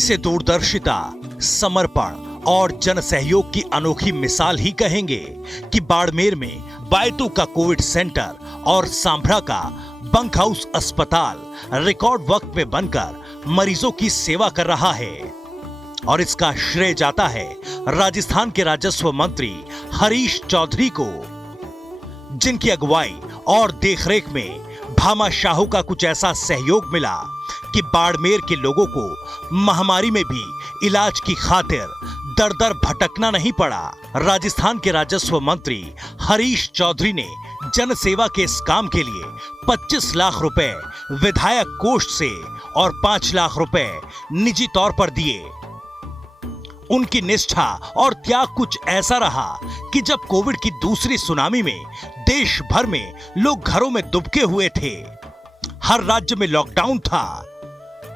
इसे दूरदर्शिता, समर्पण और जन सहयोग की अनोखी मिसाल ही कहेंगे कि बाड़मेर में बायतू का कोविड सेंटर और सांभरा का बंक हाउस अस्पताल रिकॉर्ड वक्त में बनकर मरीजों की सेवा कर रहा है। और इसका श्रेय जाता है राजस्थान के राजस्व मंत्री हरीश चौधरी को, जिनकी अगुवाई और देखरेख में भामा शाहू का कुछ ऐसा सहयोग मिला कि बाड़मेर के लोगों को महामारी में भी इलाज की खातिर दर दर भटकना नहीं पड़ा। राजस्थान के राजस्व मंत्री हरीश चौधरी ने जन सेवा के इस काम के लिए 25 लाख रुपए विधायक कोष से और 5 लाख रुपए निजी तौर पर दिए। उनकी निष्ठा और त्याग कुछ ऐसा रहा कि जब कोविड की दूसरी सुनामी में देश भर में लोग घरों में दुबके हुए थे, हर राज्य में लॉकडाउन था,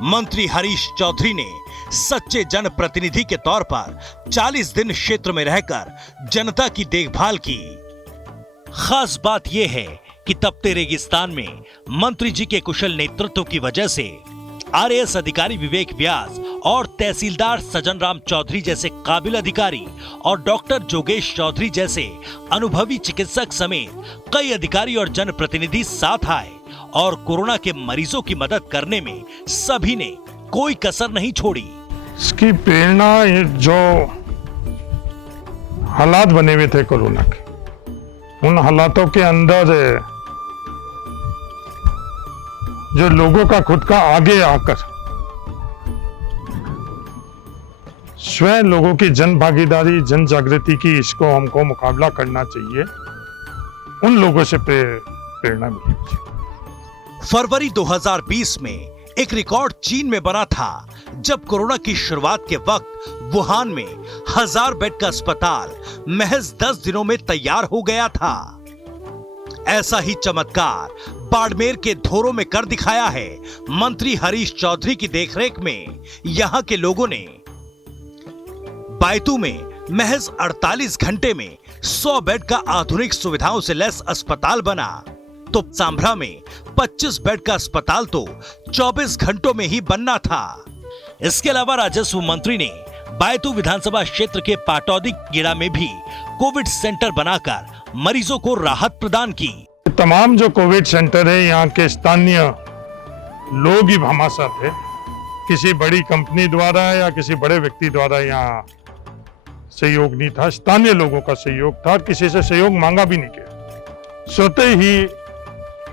मंत्री हरीश चौधरी ने सच्चे जनप्रतिनिधि के तौर पर 40 दिन क्षेत्र में रहकर जनता की देखभाल की। खास बात यह है कि तपते रेगिस्तान में मंत्री जी के कुशल नेतृत्व की वजह से आरएएस अधिकारी विवेक व्यास और तहसीलदार सजन राम चौधरी जैसे काबिल अधिकारी और डॉक्टर जोगेश चौधरी जैसे अनुभवी चिकित्सक समेत कई अधिकारी और जनप्रतिनिधि साथ आए और कोरोना के मरीजों की मदद करने में सभी ने कोई कसर नहीं छोड़ी। इसकी प्रेरणा जो हालात बने हुए थे कोरोना के, उन हालातों के अंदर जो लोगों का खुद का आगे आकर स्वयं लोगों की जन भागीदारी, जन जागृति की, इसको हमको मुकाबला करना चाहिए, उन लोगों से प्रेरणा मिली। फरवरी 2020 में एक रिकॉर्ड चीन में बना था, जब कोरोना की शुरुआत के वक्त वुहान में 1000 बेड का अस्पताल महज 10 दिनों में तैयार हो गया था। ऐसा ही चमत्कार बाड़मेर के धोरों में कर दिखाया है मंत्री हरीश चौधरी की देखरेख में। यहां के लोगों ने बायतू में महज 48 घंटे में 100 बेड का आधुनिक सुविधाओं से लैस अस्पताल बना, तो सांभरा में 25 बेड का अस्पताल तो 24 घंटों में ही बनना था। इसके अलावा राजस्व मंत्री ने बायतू विधानसभा क्षेत्र के पाटौदी गेड़ा में भी कोविड सेंटर बनाकर मरीजों को राहत प्रदान की। तमाम जो कोविड सेंटर है, यहाँ के स्थानीय लोग ही भामाशाह थे, किसी बड़ी कंपनी द्वारा या किसी बड़े व्यक्ति द्वारा यहाँ सहयोग नहीं था, स्थानीय लोगों का सहयोग था। किसी से सहयोग मांगा भी नहीं किया, स्वतः ही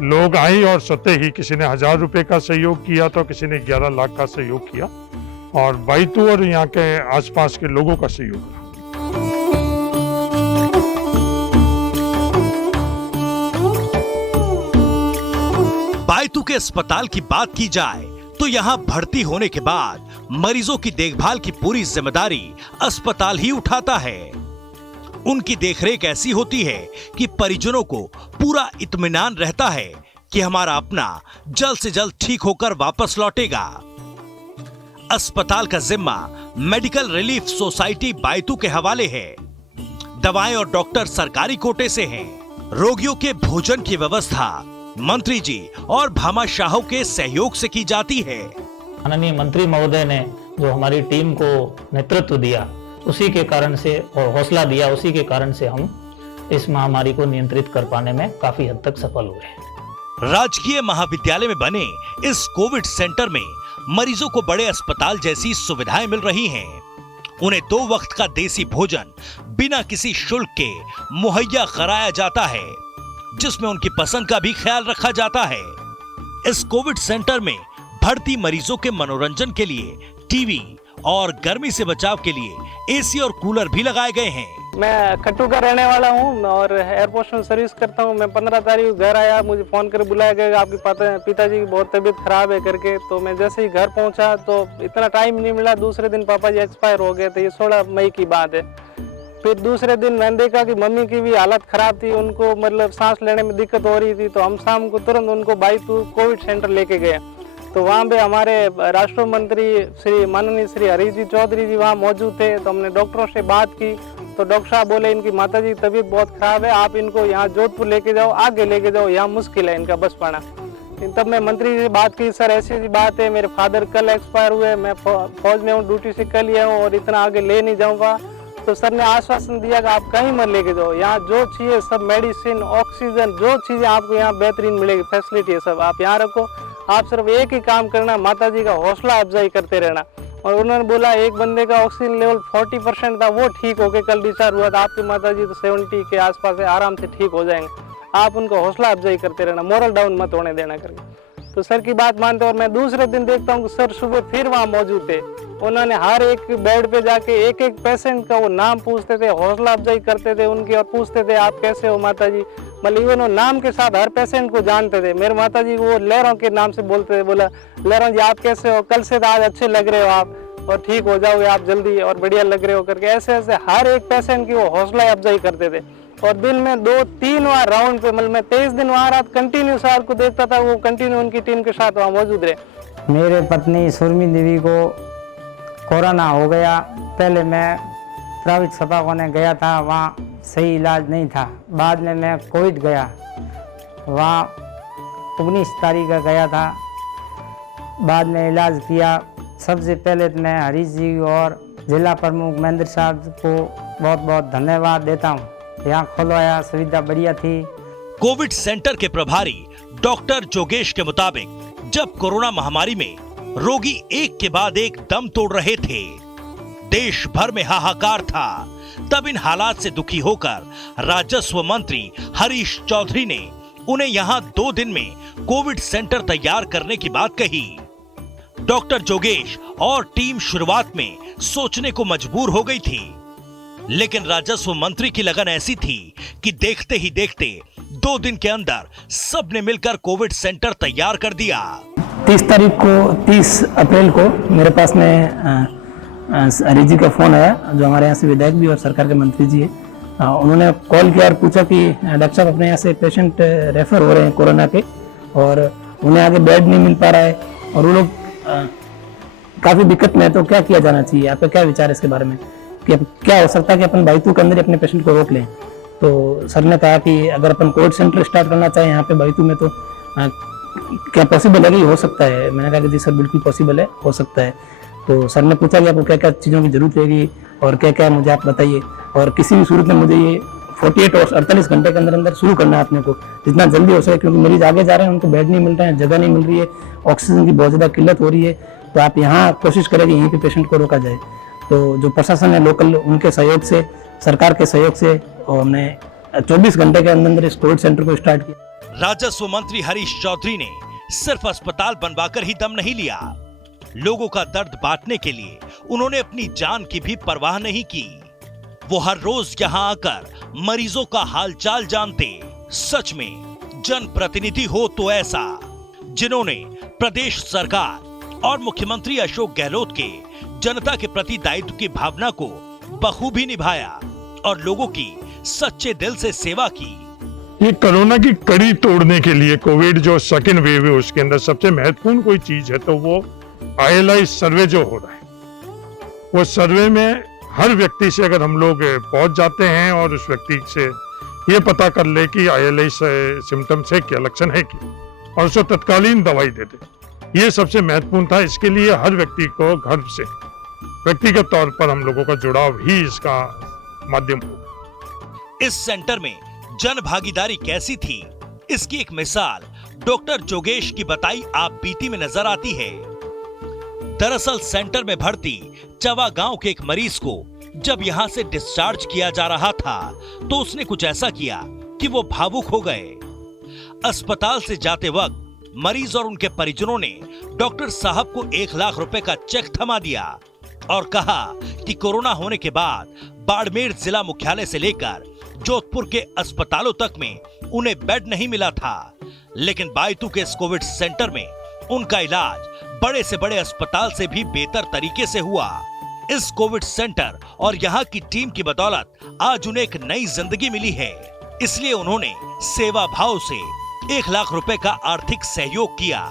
लोग आए और स्वतः ही किसी ने 1000 रुपए का सहयोग किया तो किसी ने 11 लाख का सहयोग किया, और बायतू और यहाँ के आसपास के लोगों का सहयोग था। बायतू के अस्पताल की बात की जाए तो यहाँ भर्ती होने के बाद मरीजों की देखभाल की पूरी जिम्मेदारी अस्पताल ही उठाता है। उनकी देखरेख ऐसी होती है कि परिजनों को पूरा इत्मीनान रहता है कि हमारा अपना जल्द से जल्द ठीक होकर वापस लौटेगा। अस्पताल का जिम्मा मेडिकल रिलीफ सोसाइटी बायतू के हवाले है। दवाएं और डॉक्टर सरकारी कोटे से हैं। रोगियों के भोजन की व्यवस्था मंत्री जी और भामा शाहू के सहयोग से की जाती है। माननीय मंत्री महोदय ने जो हमारी टीम को नेतृत्व दिया, उसी के कारण से, और हौसला दिया, उसी के कारण से हम इस महामारी को नियंत्रित कर पाने में काफी हद तक सफल हुए। राजकीय महाविद्यालय में बने इस कोविड सेंटर में मरीजों को बड़े अस्पताल जैसी सुविधाएं मिल रही हैं। उन्हें 2 वक्त का देसी भोजन बिना किसी शुल्क के मुहैया कराया जाता है, जिसमें उनकी पसंद का भी ख्याल रखा जाता है। इस कोविड सेंटर में भर्ती मरीजों के मनोरंजन के लिए टीवी और गर्मी से बचाव के लिए एसी और कूलर भी लगाए गए हैं। मैं खट्टू का रहने वाला हूँ और एयरपोर्ट में सर्विस करता हूँ। मैं 15 तारीख घर आया, मुझे फोन कर बुलाया गया आपके पिताजी की बहुत तबीयत खराब है करके। तो मैं जैसे ही घर पहुँचा तो इतना टाइम नहीं मिला, दूसरे दिन पापा जी एक्सपायर हो गए थे। ये 16 मई की बात है। फिर दूसरे दिन मैंने देखा कि मम्मी की भी हालत खराब थी, उनको मतलब सांस लेने में दिक्कत हो रही थी। तो हम शाम को तुरंत उनको बायतू कोविड सेंटर लेके गए। तो वहाँ पे हमारे राष्ट्र मंत्री माननीय श्री हरीश जी चौधरी जी वहाँ मौजूद थे। तो हमने डॉक्टरों से बात की तो डॉक्टर साहब बोले इनकी माताजी की तबीयत बहुत खराब है, आप इनको यहाँ जोधपुर लेके जाओ, आगे लेके जाओ, यहाँ मुश्किल है इनका बस पाना। तब मैं मंत्री से बात की, सर ऐसी ऐसी बात है, मेरे फादर कल एक्सपायर हुए, मैं फौज में हूँ, ड्यूटी से कल लिया हूँ और इतना आगे ले नहीं जाऊँगा। तो सर ने आश्वासन दिया कि आप कहीं मत लेके जाओ, यहाँ जो चाहिए सब मेडिसिन, ऑक्सीजन, जो चीज़ें आपको यहाँ बेहतरीन मिलेगी, फैसिलिटी है सब, आप यहाँ रखो। आप सिर्फ एक ही काम करना, माता जी का हौसला अफजाई करते रहना। और उन्होंने बोला एक बंदे का ऑक्सीजन लेवल 40% था, वो ठीक हो गया, कल डिस्चार्ज हुआ था। आपकी माता जी तो 70 के आसपास है, आराम से ठीक हो जाएंगे। आप उनको हौसला अफजाई करते रहना, मोरल डाउन मत होने देना करके। तो सर की बात मानते और मैं दूसरे दिन देखता हूँ कि सर सुबह फिर वहाँ मौजूद थे। उन्होंने हर एक बेड पे जाके एक एक पेशेंट का वो नाम पूछते थे, हौसला अफजाई करते थे उनकी, और पूछते थे आप कैसे हो माता जी। मतलब इवन वो नाम के साथ हर पेशेंट को जानते थे। मेरे माता जी वो लहरों के नाम से बोलते थे, बोला लहरों जी आप कैसे हो, कल से तो आज अच्छे लग रहे हो आप, और ठीक हो जाओगे आप जल्दी, और बढ़िया लग रहे हो करके ऐसे ऐसे हर एक पेशेंट की वो हौसला अफजाई करते थे। और दिन में 2-3 बार राउंड पे, मतलब मैं 23 दिन वहाँ रात कंटिन्यू सर को देखता था, वो कंटिन्यू उनकी टीम के साथ वहाँ मौजूद रहे। मेरे पत्नी सुरमी देवी को कोरोना हो गया। पहले मैं प्राइवेट छपाखाने गया था, वहाँ सही इलाज नहीं था। बाद में मैं कोविड गया, वहाँ 19 तारीख का गया था, बाद में इलाज किया। सबसे पहले तो मैं हरीश जी और जिला प्रमुख महेंद्र साहब को बहुत बहुत धन्यवाद देता हूँ। यहाँ खुलवाया, सुविधा बढ़िया थी। कोविड सेंटर के प्रभारी डॉक्टर जोगेश के मुताबिक जब कोरोना महामारी में रोगी एक के बाद एक दम तोड़ रहे थे, देश भर में हाहाकार था, तब इन हालात से दुखी होकर राजस्व मंत्री हरीश चौधरी ने उन्हें यहां 2 दिन में कोविड सेंटर तैयार करने की बात कही। डॉक्टर जोगेश और टीम शुरुआत में सोचने को मजबूर हो गई थी, लेकिन राजस्व मंत्री की लगन ऐसी थी कि देखते ही देखते 2 दिन के अंदर सबने मिलकर कोविड सेंटर तैयार कर दिया। 30 अप्रैल को मेरे पास में हरीश जी का फोन आया, जो हमारे यहाँ से विधायक भी और सरकार के मंत्री जी है। उन्होंने कॉल किया और पूछा कि डॉक्टर साहब अपने यहाँ से पेशेंट रेफर हो रहे हैं कोरोना के, और उन्हें आगे बेड नहीं मिल पा रहा है और वो लोग काफ़ी दिक्कत में है, तो क्या किया जाना चाहिए, आपका क्या विचार है इसके बारे में, कि क्या हो सकता है कि अपन बाईतू के अंदर ही अपने पेशेंट को रोक लें। तो सर ने कहा कि अगर अपन कोविड सेंटर स्टार्ट करना चाहें यहाँ पे बाईतू में, तो क्या पॉसिबल है कि हो सकता है। मैंने कहा कि जी सर बिल्कुल पॉसिबल है, हो सकता है। तो सर ने पूछा कि आपको क्या क्या चीज़ों की जरूरत रहेगी और क्या क्या मुझे आप बताइए, और किसी भी सूरत में मुझे ये 48 और 48 घंटे के अंदर अंदर शुरू करना है अपने को, जितना जल्दी हो सके, क्योंकि मरीज आगे जा रहे हैं, उनको बेड नहीं मिल रहे हैं, जगह नहीं मिल रही है, ऑक्सीजन की बहुत ज़्यादा किल्लत हो रही है। तो आप यहाँ कोशिश करें कि यहीं पे पेशेंट को रोका जाए। तो जो प्रशासन है लोकल, उनके सहयोग से, सरकार के सहयोग से, और हमने 24 घंटे के अंदर इस कोविड सेंटर को स्टार्ट किया। राजस्व मंत्री हरीश चौधरी ने सिर्फ अस्पताल बनवाकर ही दम नहीं लिया, लोगों का दर्द बांटने के लिए उन्होंने अपनी जान की भी परवाह नहीं की। वो हर रोज यहाँ आकर मरीजों का हालचाल जानते। सच में जनप्रतिनिधि हो तो ऐसा, जिन्होंने प्रदेश सरकार और मुख्यमंत्री अशोक गहलोत के जनता के प्रति दायित्व की भावना को बखूबी निभाया और लोगों की सच्चे दिल से सेवा की। ये कोरोना की कड़ी तोड़ने के लिए कोविड जो सेकेंड वेव है, उसके अंदर सबसे महत्वपूर्ण कोई चीज है तो वो ILI सर्वे जो हो रहा है, वो सर्वे में हर व्यक्ति से अगर हम लोग पहुंच जाते हैं और उस व्यक्ति से ये पता कर ले कि ILI सिम्टम्स है क्या, लक्षण है क्या, और उसको तत्कालीन दवाई दे दे, ये सबसे महत्वपूर्ण था। इसके लिए हर व्यक्ति को घर से व्यक्तिगत तौर पर हम लोगों का जुड़ाव ही इसका माध्यम होगा। इस सेंटर में जन भागीदारी कैसी थी, इसकी एक मिसाल डॉक्टर जोगेश की बताई आप बीती में नजर आती है। दरअसल सेंटर में भर्ती चवा गांव के एक मरीज को जब यहां से डिस्चार्ज किया जा रहा था, तो उसने कुछ ऐसा किया कि वो भावुक हो गए। अस्पताल से जाते वक्त मरीज और उनके परिजनों ने डॉक्टर साहब को 1 लाख रुपए का चेक थमा दिया और कहा कि कोरोना होने के बाद बाड़मेर जिला मुख्यालय से लेकर जोधपुर के अस्पतालों तक में उन्हें बेड नहीं मिला था, लेकिन बायतू के इस कोविड सेंटर में उनका इलाज बड़े से बड़े अस्पताल से भी बेहतर तरीके से हुआ। इस कोविड सेंटर और यहाँ की टीम की बदौलत आज उन्हें एक नई जिंदगी मिली है, इसलिए उन्होंने सेवा भाव से 1 लाख रुपए का आर्थिक सहयोग किया।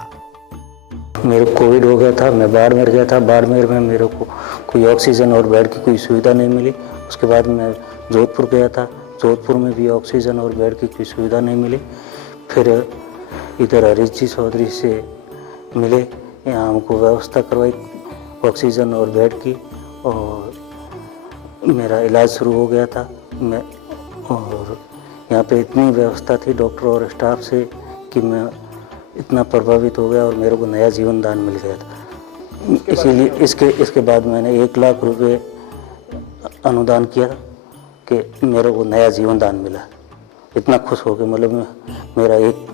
मेरे को कोविड हो गया था, मैं बाड़मेर गया था, बाड़मेर में मेरे को कोई ऑक्सीजन और बेड की कोई सुविधा नहीं मिली। उसके बाद मैं जोधपुर गया था, जोधपुर में भी ऑक्सीजन और बेड की कोई सुविधा नहीं मिली। फिर इधर हरीश जी चौधरी से मिले, यहाँ हमको व्यवस्था करवाई ऑक्सीजन और बेड की, और मेरा इलाज शुरू हो गया था। मैं और यहाँ पे इतनी व्यवस्था थी डॉक्टर और स्टाफ से कि मैं इतना प्रभावित हो गया और मेरे को नया जीवन दान मिल गया था। इसीलिए इसके बाद मैंने 1 लाख रुपए अनुदान किया कि मेरे को नया जीवन दान मिला। इतना खुश हो गया, मतलब मेरा एक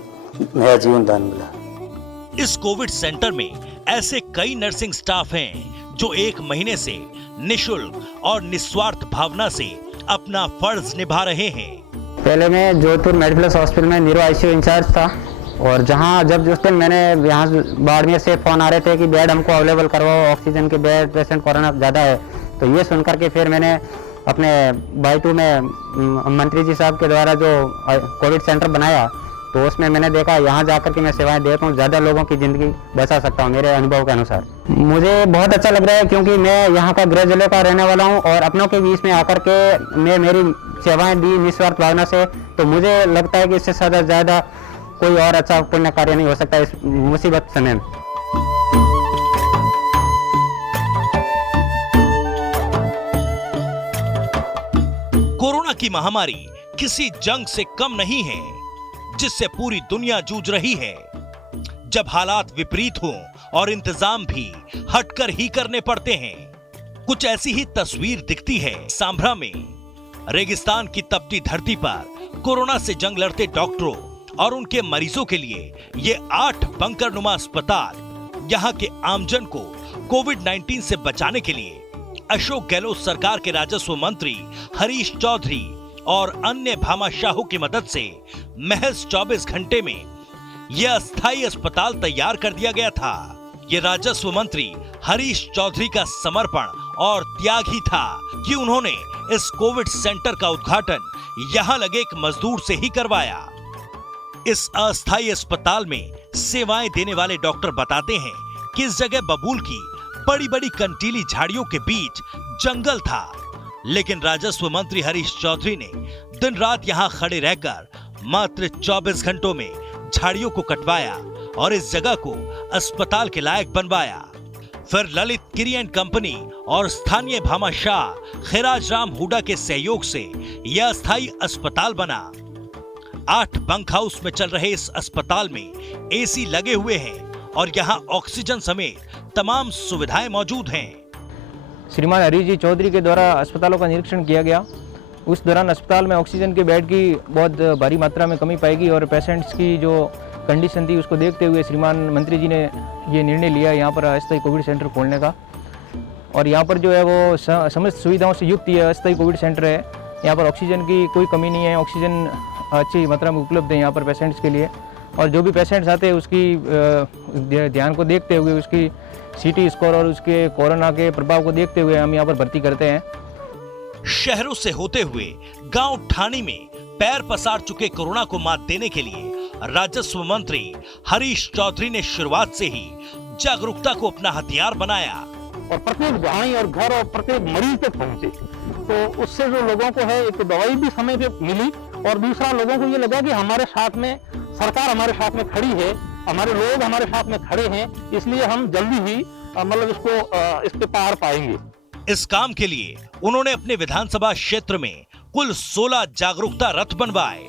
नया जीवन दान मिला। इस कोविड सेंटर में ऐसे कई नर्सिंग स्टाफ हैं जो 1 महीने से निशुल्क और निस्वार्थ भावना से अपना फर्ज निभा रहे हैं। पहले मैं जोधपुर मेडिप्लस हॉस्पिटल में न्यूरो आईसीयू इंचार्ज था, और जहां जब जिस दिन मैंने यहाँ बाड़मेर से फ़ोन आ रहे थे कि बेड हमको अवेलेबल करवाओ, ऑक्सीजन के बेड, पेशेंट कोरोना ज़्यादा है, तो ये सुन करके फिर मैंने अपने बाई2 में मंत्री जी साहब के द्वारा जो कोविड सेंटर बनाया, तो उसमें मैंने देखा यहाँ जाकर के मैं सेवाएं देता हूँ, ज़्यादा लोगों की ज़िंदगी बचा सकता हूँ मेरे अनुभव के अनुसार। मुझे बहुत अच्छा लग रहा है क्योंकि मैं यहाँ का गृह जिले का रहने वाला हूँ, और अपनों के बीच में आकर के मैं मेरी सेवाएं दी निस्वार्थ भावना से, तो मुझे लगता है कि इससे ज़्यादा कोई और अच्छा पुण्य कार्य नहीं हो सकता इस मुसीबत समय में। कोरोना की महामारी किसी जंग से कम नहीं है जिससे पूरी दुनिया जूझ रही है। जब हालात विपरीत हों और इंतजाम भी हटकर ही करने पड़ते हैं, कुछ ऐसी ही तस्वीर दिखती है सांभरा में। रेगिस्तान की तपती धरती पर कोरोना से जंग लड़ते डॉक्टरों और उनके मरीजों के लिए ये 8 बंकर नुमा अस्पताल यहाँ के आमजन को कोविड-19 से बचाने के लिए अशोक गहलोत सरकार के राजस्व मंत्री हरीश चौधरी और अन्य भामाशाहों की मदद से महज 24 घंटे में यह अस्थायी अस्पताल तैयार कर दिया गया था। ये राजस्व मंत्री हरीश चौधरी का समर्पण और त्याग ही था कि उन्होंने इस कोविड सेंटर का उद्घाटन यहाँ लगे एक मजदूर से ही करवाया। इस अस्थायी अस्पताल में सेवाएं देने वाले डॉक्टर बताते हैं कि इस जगह बबूल की बड़ी बड़ी कंटीली झाड़ियों के बीच जंगल था, लेकिन राजस्व मंत्री हरीश चौधरी ने दिन रात यहाँ खड़े रहकर मात्र 24 घंटों में झाड़ियों को कटवाया और इस जगह को अस्पताल के लायक बनवाया। फिर ललित किरी एंड कंपनी और स्थानीय भामाशाह खिराज राम हुडा के सहयोग से यह अस्थायी अस्पताल बना। 8 बंक हाउस में चल रहे इस अस्पताल में एसी लगे हुए हैं और यहाँ ऑक्सीजन समेत तमाम सुविधाएं मौजूद हैं। श्रीमान हरीश जी चौधरी के द्वारा अस्पतालों का निरीक्षण किया गया। उस दौरान अस्पताल में ऑक्सीजन के बेड की बहुत भारी मात्रा में कमी पाएगी और पेशेंट्स की जो कंडीशन थी उसको देखते हुए श्रीमान मंत्री जी ने ये निर्णय लिया यहाँ पर अस्थायी कोविड सेंटर खोलने का। और यहाँ पर जो है वो समस्त सुविधाओं से युक्त ये अस्थायी कोविड सेंटर है। यहाँ पर ऑक्सीजन की कोई कमी नहीं है, ऑक्सीजन अच्छी मात्रा में उपलब्ध है यहाँ पर पेशेंट्स के लिए। और जो भी पेशेंट्स आते हैं उसकी ध्यान को देखते हुए, उसकी सीटी स्कोर और उसके कोरोना के प्रभाव को देखते हुए हम यहाँ पर भर्ती करते हैं। शहरों से होते हुए गांव ठाणी में पैर पसार चुके कोरोना को मात देने के लिए राजस्व मंत्री हरीश चौधरी ने शुरुआत से ही जागरूकता को अपना हथियार बनाया और प्रत्येक गाड़ी और घर और प्रत्येक मरीज तक पहुंचे। तो उससे जो लोगों को है, एक तो दवाई भी समय पे मिली और दूसरा लोगों को ये लगा कि हमारे साथ में सरकार हमारे साथ में खड़ी है, हमारे लोग हमारे साथ में खड़े हैं, इसलिए हम जल्दी ही मतलब इसके पार पाएंगे। इस काम के लिए उन्होंने अपने विधानसभा क्षेत्र में कुल 16 जागरूकता रथ बनवाए।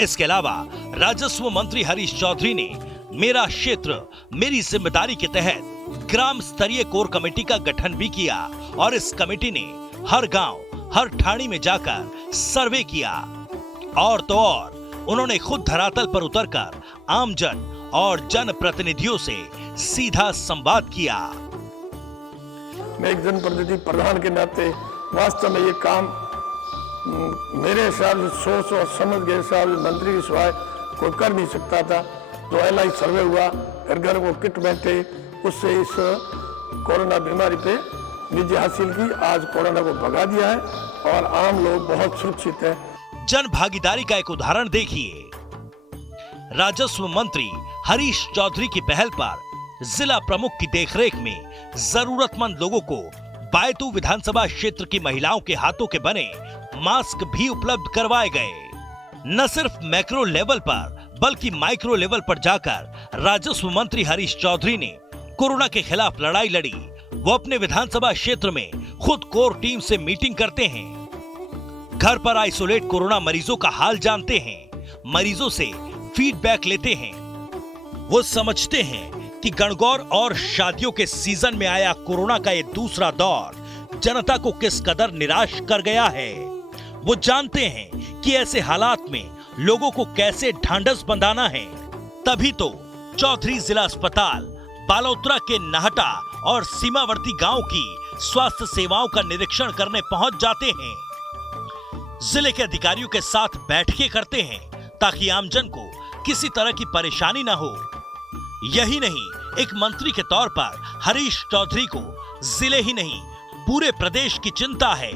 इसके अलावा राजस्व मंत्री हरीश चौधरी ने मेरा क्षेत्र मेरी जिम्मेदारी के तहत ग्राम स्तरीय कोर कमेटी का गठन भी किया और इस कमेटी ने हर गांव, हर ठाणी में जाकर सर्वे किया। और तो और उन्होंने खुद धरातल पर उतरकर आमजन और जन प्रतिनिधियों से सीधा संवाद किया। मैं एक जनप्रतिनिधि प्रधान के नाते वास्तव में ये काम मेरे हिसाब से सोच और समझ के हिसाब से मंत्री के सिवाय कोई कर नहीं सकता था। जो एलआई सर्वे हुआ, घर घर को किट बैठे, उससे इस कोरोना बीमारी पे विजय हासिल की। आज कोरोना को भगा दिया है और आम लोग बहुत सुरक्षित है। जन भागीदारी का एक उदाहरण देखिए। राजस्व मंत्री हरीश चौधरी की पहल पर जिला प्रमुख की देखरेख में जरूरतमंद लोगों को बायतू विधानसभा क्षेत्र की महिलाओं के हाथों के बने मास्क भी उपलब्ध करवाए गए। न सिर्फ मैक्रो लेवल पर बल्कि माइक्रो लेवल पर जाकर राजस्व मंत्री हरीश चौधरी ने कोरोना के खिलाफ लड़ाई लड़ी। वो अपने विधानसभा क्षेत्र में खुद कोर टीम से मीटिंग करते हैं, घर पर आइसोलेट कोरोना मरीजों का हाल जानते हैं, मरीजों से फीडबैक लेते हैं। वो समझते हैं कि गणगौर और शादियों के सीजन में आया कोरोना का ये दूसरा दौर जनता को किस कदर निराश कर गया है। वो जानते हैं कि ऐसे हालात में लोगों को कैसे ढांढस बंधाना है। तभी तो चौधरी जिला अस्पताल बालोतरा के नाहटा और सीमावर्ती गांव की स्वास्थ्य सेवाओं का निरीक्षण करने पहुंच जाते हैं। जिले के अधिकारियों के साथ बैठकें करते हैं ताकि आमजन को किसी तरह की परेशानी न हो। यही नहीं, एक मंत्री के तौर पर हरीश चौधरी को जिले ही नहीं पूरे प्रदेश की चिंता है।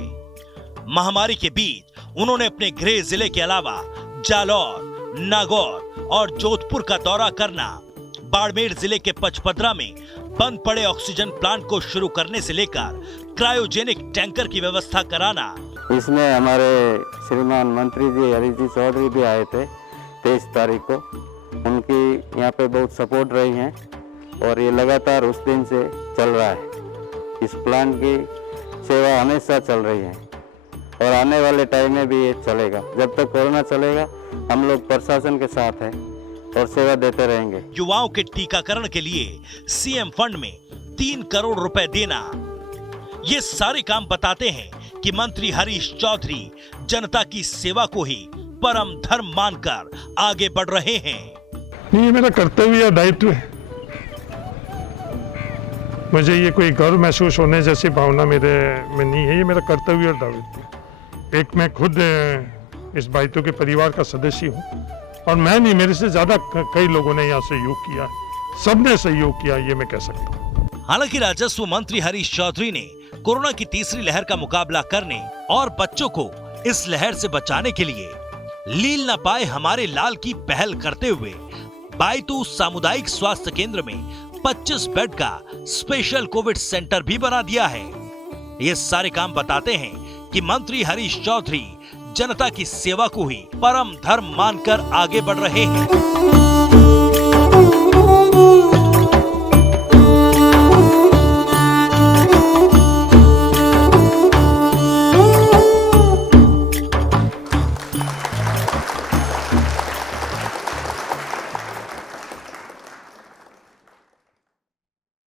महामारी के बीच उन्होंने अपने गृह जिले के अलावा जालौर, नागौर और जोधपुर का दौरा करना, बाड़मेर जिले के पचपदरा में बंद पड़े ऑक्सीजन प्लांट को शुरू करने से लेकर क्रायोजेनिक टैंकर की व्यवस्था कराना। इसमें हमारे श्रीमान मंत्री जी हरीश जी चौधरी भी आए थे 23 तारीख को। उनकी यहाँ पे बहुत सपोर्ट रही है और ये लगातार उस दिन से चल रहा है। इस प्लांट की सेवा हमेशा चल रही है और आने वाले टाइम में भी ये चलेगा। जब तक कोरोना चलेगा हम लोग प्रशासन के साथ हैं और सेवा देते रहेंगे। युवाओं के टीकाकरण के लिए सीएम फंड में 3 करोड़ रुपए देना, ये सारे काम बताते हैं कि मंत्री हरीश चौधरी जनता की सेवा को ही परम धर्म मानकर आगे बढ़ रहे हैं। ये मेरा कर्तव्य या दायित्व है। मुझे ये कोई गर्व महसूस होने जैसी भावना मेरे में नहीं है। ये मेरा कर्तव्य और दायित्व है। एक मैं खुद इस बाइतों के परिवार का सदस्य हूँ और मैं नहीं, मेरे से ज्यादा कई लोगों ने यहाँ सहयोग किया, सबने सहयोग किया, ये मैं कह सकता हूँ। हालांकि राजस्व मंत्री हरीश चौधरी ने कोरोना की तीसरी लहर का मुकाबला करने और बच्चों को इस लहर से बचाने के लिए लील न पाए हमारे लाल की पहल करते हुए बायतू सामुदायिक स्वास्थ्य केंद्र में 25 बेड का स्पेशल कोविड सेंटर भी बना दिया है। ये सारे काम बताते हैं कि मंत्री हरीश चौधरी जनता की सेवा को ही परम धर्म मानकर आगे बढ़ रहे हैं।